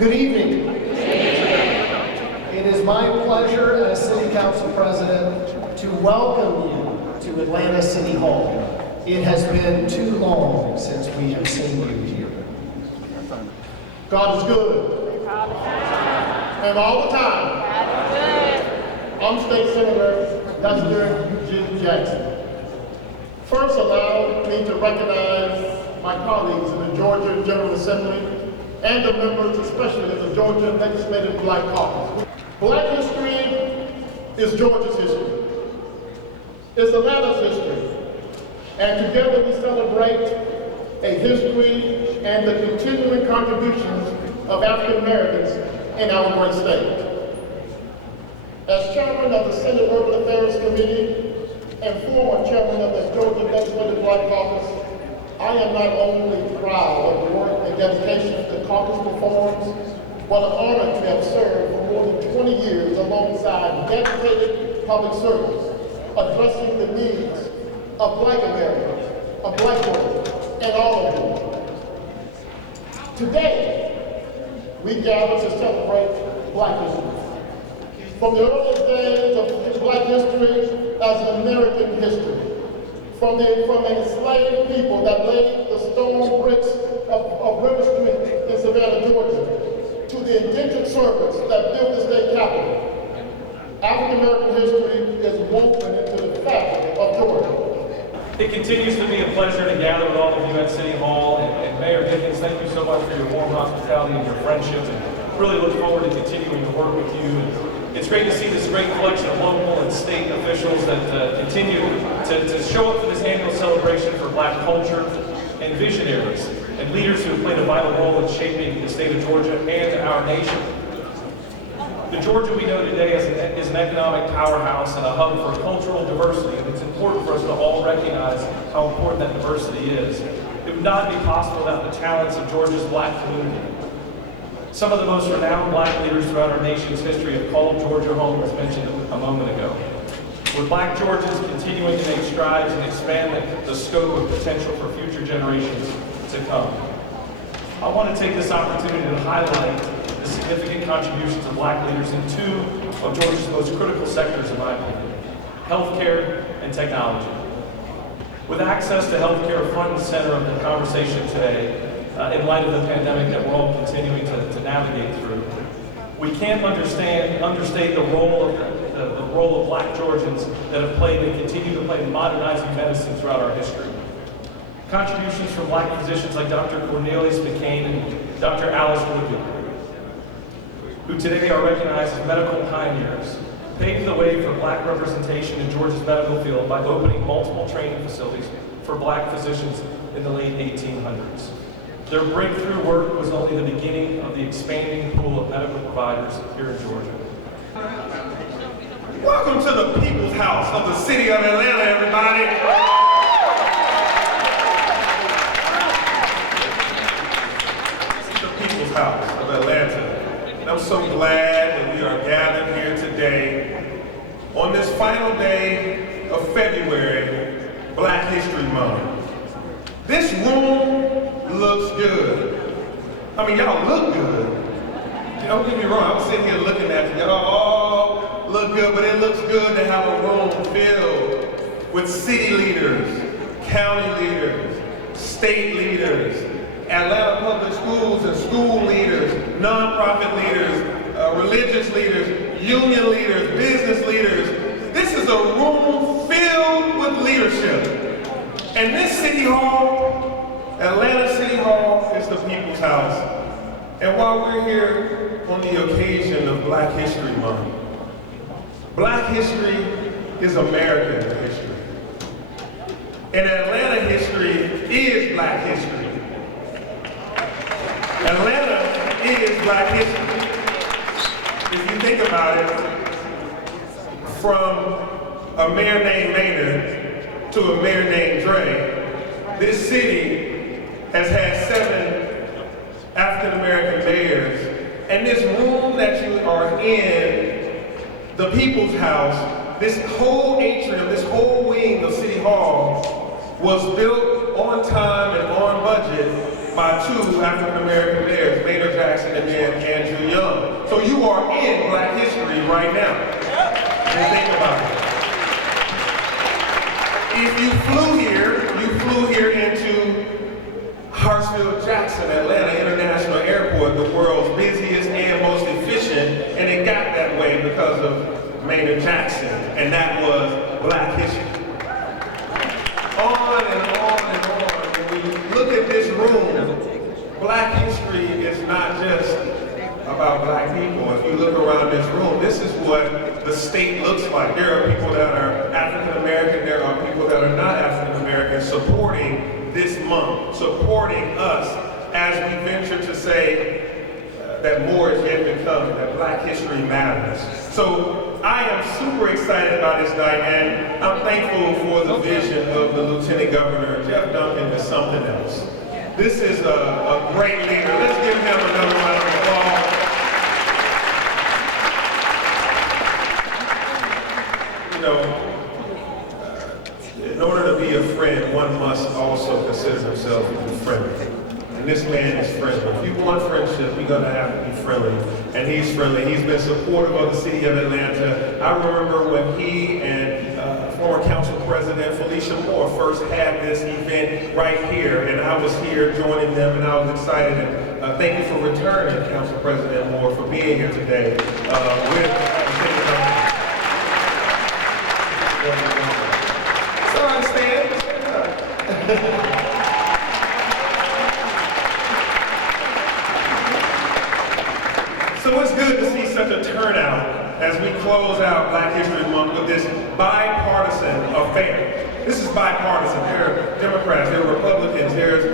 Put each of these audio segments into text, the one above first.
Good evening. It is my pleasure as City Council President to welcome you to Atlanta City Hall. It has been too long since we have seen you here. God is good. And all the time. I'm State Senator Dr. Eugene Jackson. First, allow me to recognize my colleagues in the Georgia General Assembly and the members, especially of the Georgia Legislative Black Caucus. Black history is Georgia's history. It's Atlanta's history. And together we celebrate a history and the continuing contributions of African Americans in our great state. As chairman of the Senate Urban Affairs Committee and former chairman of the Georgia Legislative Black Caucus, I am not only proud of the work and dedication the caucus performs, but I'm honored to have served for more than 20 years alongside dedicated public servants, addressing the needs of Black Americans, of Black women, and all of you. Today, we gather to celebrate Black history. From the earliest days of Black history as an American history, from enslaved people that laid the stone bricks of River Street in Savannah, Georgia, to the indentured servants that built the state capitol. African American history is woven into the fabric of Georgia. It continues to be a pleasure to gather with all of you at City Hall. And Mayor Dickens, thank you so much for your warm hospitality and your friendship. And really look forward to continuing to work with you. And it's great to see this great collection of local and state officials that continue to show up for this annual celebration for Black culture, and visionaries and leaders who have played a vital role in shaping the state of Georgia and our nation. The Georgia we know today is an economic powerhouse and a hub for cultural diversity, and it's important for us to all recognize how important that diversity is. It would not be possible without the talents of Georgia's Black community. Some of the most renowned Black leaders throughout our nation's history have called Georgia home, as mentioned a moment ago. With Black Georgians continuing to make strides and expand the scope of potential for future generations to come. I want to take this opportunity to highlight the significant contributions of Black leaders in two of Georgia's most critical sectors, in my opinion: healthcare and technology. With access to healthcare front and center of the conversation today, in light of the pandemic that we're all continuing to navigate through, we can't understate the role of Black Georgians that have played and continue to play in modernizing medicine throughout our history. Contributions from Black physicians like Dr. Cornelius McCain and Dr. Alice Woodley, who today are recognized as medical pioneers, paved the way for Black representation in Georgia's medical field by opening multiple training facilities for Black physicians in the late 1800s. Their breakthrough work was only the beginning of the expanding pool of medical providers here in Georgia. Welcome to the People's House of the City of Atlanta, everybody. This is the People's House of Atlanta. And I'm so glad that we are gathered here today on this final day of February, Black History Month. This room looks good. I mean, y'all look good. Don't get me wrong, I'm sitting here looking at you. Y'all all look good, but it looks good to have a room filled with city leaders, county leaders, state leaders, Atlanta public schools and school leaders, nonprofit leaders, religious leaders, union leaders, business leaders. This is a room filled with leadership. And this City Hall, Atlanta City Hall, is the People's House. And while we're here on the occasion of Black History Month, Black history is American history. And Atlanta history is Black history. Atlanta is Black history. If you think about it, from a mayor named Maynard to a mayor named Dre, this city has had 7 African-American mayors. And this room that you are in, the People's House, this whole atrium, this whole wing of City Hall was built on time and on budget my two African-American mayors, Maynard Jackson and then Andrew Young. So you are in Black history right now. And think about it. If you flew here into Hartsfield-Jackson, Atlanta International Airport, the world's busiest and most efficient, and it got that way because of Maynard Jackson, and that was Black history. On and on and on. When we look at this room, Black history is not just about Black people. If you look around this room, this is what the state looks like. There are people that are African American, there are people that are not African American supporting this month, supporting us as we venture to say that more is yet to come, that Black history matters. So I am super excited about this night, and I'm thankful for the vision of the Lieutenant Governor. Jeff Duncan is something else. This is a great leader. Let's give him another round of applause. You know, in order to be a friend, one must also consider himself to be friendly. And this man is friendly. If you want friendship, you're going to have to be friendly. And he's friendly. He's been supportive of the city of Atlanta. I remember when he and former council president Felicia Moore first had this event right here. And I was here joining them, and I was excited. And thank you for returning, Council President Moore, for being here today with So I stand. So it's good to see such a turnout as we close out Black History Month with this bipartisan affair. This is bipartisan. There are Democrats, there are Republicans, there's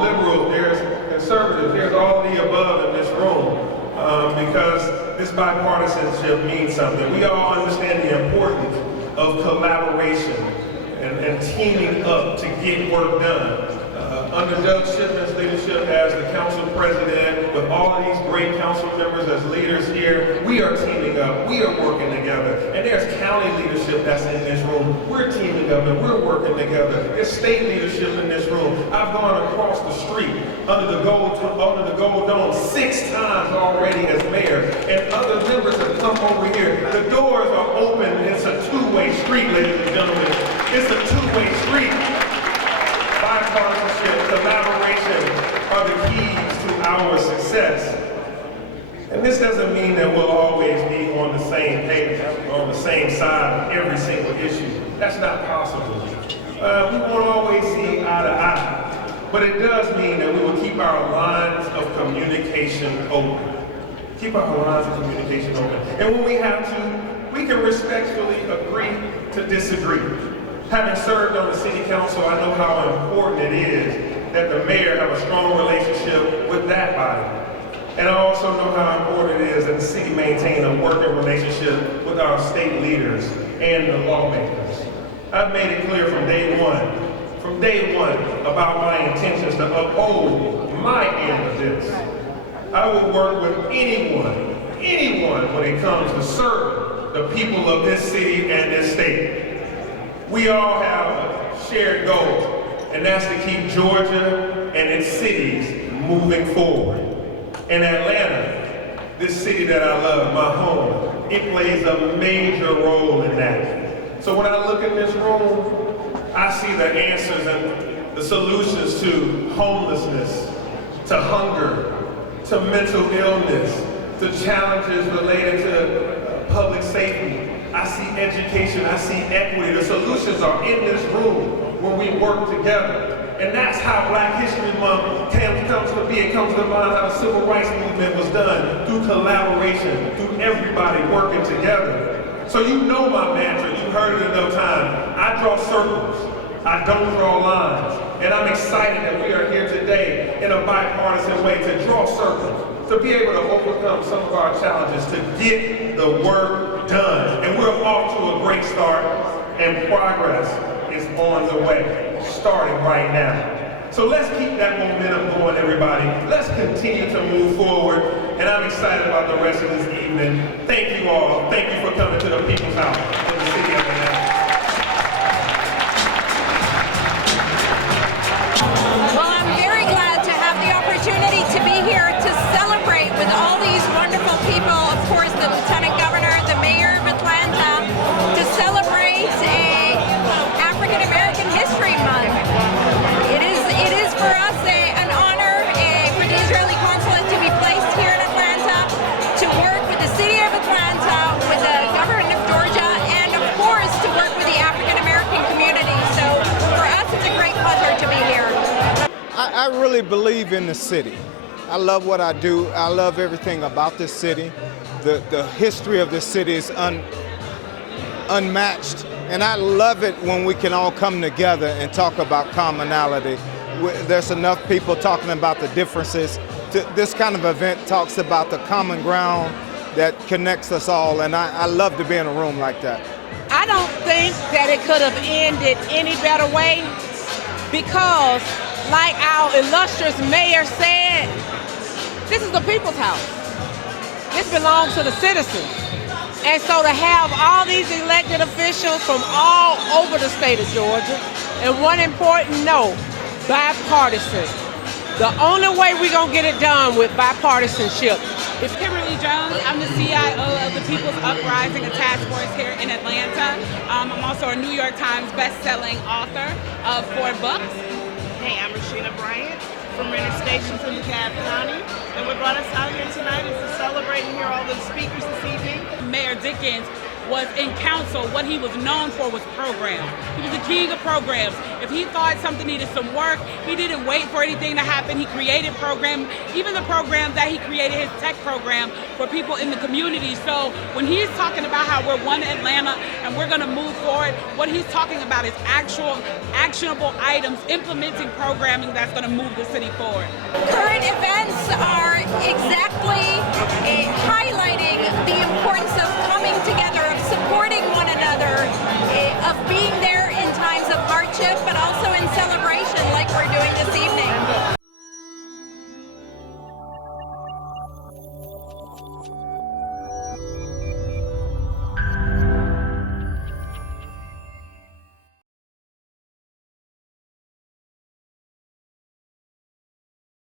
liberals, there's conservatives, there's all the above in this room. Because this bipartisanship means something. We all understand the importance of collaboration and teaming up to get work done. Under Judge Shipman's leadership as the council president, with all of these great council members as leaders here, we are teaming up, we are working together. And there's county leadership that's in this room. We're teaming up and we're working together. There's state leadership in this room. I've gone across the street under the Gold Dome 6 times already as mayor, and other members have come over here. The doors are open. It's a two-way street, ladies and gentlemen. It's a two-way street. Bipartisanship, collaboration are the keys to our success. And this doesn't mean that we'll always be on the same page, on the same side of every single issue. That's not possible. We won't always see eye to eye. But it does mean that we will keep our lines of communication open. Keep our lines of communication open. And when we have to, we can respectfully agree to disagree. Having served on the city council, I know how important it is that the mayor have a strong relationship with that body. And I also know how important it is that the city maintain a working relationship with our state leaders and the lawmakers. I've made it clear from day one about my intentions to uphold my end of this. I will work with anyone when it comes to serving the people of this city and this state. We all have a shared goal, and that's to keep Georgia and its cities moving forward. In Atlanta, this city that I love, my home, it plays a major role in that. So when I look in this room, I see the answers and the solutions to homelessness, to hunger, to mental illness, to challenges related to public safety. I see education, I see equity. The solutions are in this room when we work together. And that's how Black History Month comes to be. It comes to mind how the Civil Rights Movement was done, through collaboration, through everybody working together. So you know my mantra, you've heard it enough time. I draw circles, I don't draw lines. And I'm excited that we are here today in a bipartisan way to draw circles, to be able to overcome some of our challenges, to get the work done. And we're off to a great start, and progress is on the way, starting right now. So let's keep that momentum going, everybody. Let's continue to move forward, and I'm excited about the rest of this evening. Thank you all. Thank you for coming to the People's House in the city of Atlanta. Well, I'm very glad to have the really believe in the city. I love what I do. I love everything about this city. The history of this city is unmatched. And I love it when we can all come together and talk about commonality. There's enough people talking about the differences. This kind of event talks about the common ground that connects us all, and I love to be in a room like that. I don't think that it could have ended any better way, because like our illustrious mayor said, this is the people's house. This belongs to the citizens. And so to have all these elected officials from all over the state of Georgia, and one important note, bipartisan. The only way we're gonna get it done with bipartisanship. It's Kimberly Jones. I'm the CIO of the People's Uprising, a task force here in Atlanta. I'm also a New York Times best-selling author of 4 books. Hey, I'm Rashina Bryant from Renner Stations in DeKalb County. And what brought us out here tonight is to celebrate and hear all the speakers this evening. Mayor Dickens was in council. What he was known for was programs. He was the king of programs. If he thought something needed some work, he didn't wait for anything to happen. He created programs, even the program that he created, his tech program for people in the community. So when he's talking about how we're one Atlanta and we're gonna move forward, what he's talking about is actual actionable items, implementing programming that's gonna move the city forward. Current events are exactly a